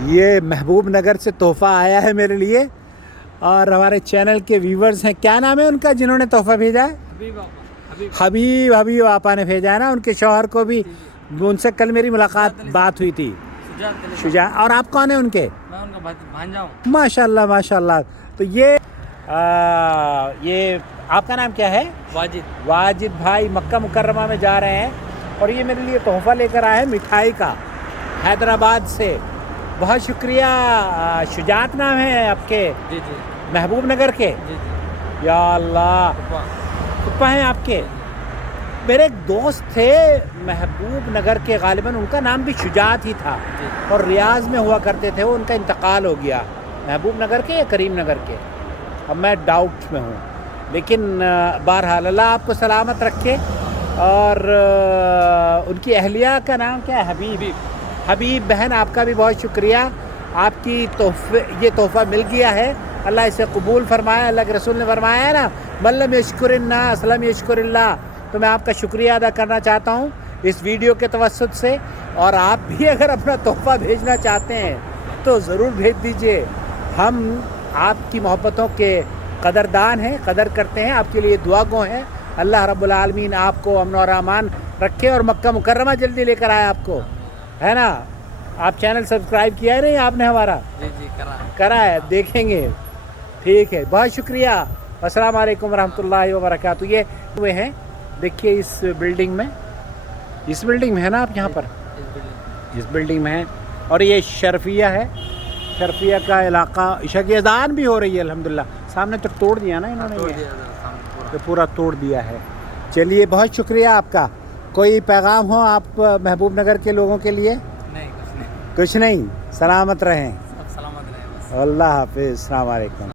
یہ محبوب نگر سے تحفہ آیا ہے میرے لیے اور ہمارے چینل کے ویورز ہیں. کیا نام ہے ان کا جنہوں نے تحفہ بھیجا ہے؟ حبیب آپا نے بھیجا ہے نا. ان کے شوہر کو بھی ان سے کل میری بات ہوئی تھی. شجاع. اور آپ کون ہیں ان کے؟ میں ان کا بھانجا ہوں. ماشاء اللہ ماشاء اللہ. تو یہ آپ کا نام کیا ہے؟ واجد بھائی مکہ مکرمہ میں جا رہے ہیں اور یہ میرے لیے تحفہ لے کر آئے ہیں مٹھائی کا حیدرآباد سے. بہت شکریہ. شجاعت نام ہے آپ کے؟ جی جی. محبوب نگر کے؟ جی جی. یا اللہ. پھپھا ہیں آپ کے؟ میرے ایک دوست تھے محبوب نگر کے، غالباً ان کا نام بھی شجاعت ہی تھا اور ریاض میں ہوا کرتے تھے. وہ ان کا انتقال ہو گیا. محبوب نگر کے یا کریم نگر کے، اب میں ڈاؤٹ میں ہوں. لیکن بہرحال اللہ آپ کو سلامت رکھے. اور ان کی اہلیہ کا نام کیا ہے؟ حبیب بہن. آپ کا بھی بہت شکریہ. آپ کی یہ تحفہ مل گیا ہے. اللہ اسے قبول فرمائے. اللہ کے رسول نے فرمایا ہے نا، من لم یشکر الناس لم یشکر اللہ. تو میں آپ کا شکریہ ادا کرنا چاہتا ہوں اس ویڈیو کے توسط سے. اور آپ بھی اگر اپنا تحفہ بھیجنا چاہتے ہیں تو ضرور بھیج دیجئے. ہم آپ کی محبتوں کے قدردان ہیں، قدر کرتے ہیں. آپ کے لیے دعا گو ہیں. اللہ رب العالمین آپ کو امن و امان رکھے اور مکہ مکرمہ جلدی لے کر آئے آپ کو، ہے نا. آپ چینل سبسکرائب کیا ہے نہیں آپ نے ہمارا؟ جی جی کرا ہے. دیکھیں گے. ٹھیک ہے. بہت شکریہ. السلام علیکم ورحمۃ اللہ وبرکاتہ. یہ ہوئے ہیں دیکھیے اس بلڈنگ میں ہے نا آپ یہاں پر، اس بلڈنگ میں ہیں. اور یہ شرفیہ ہے، شرفیہ کا علاقہ. عشاء کی اذان بھی ہو رہی ہے الحمدللہ. سامنے تک توڑ دیا نا انہوں نے، یہ پورا توڑ دیا ہے. چلیے بہت شکریہ آپ کا. کوئی پیغام ہو آپ محبوب نگر کے لوگوں کے لیے؟ نہیں کچھ نہیں. سلامت رہیں. سب سلامت رہے بس. اللہ حافظ. السلام علیکم.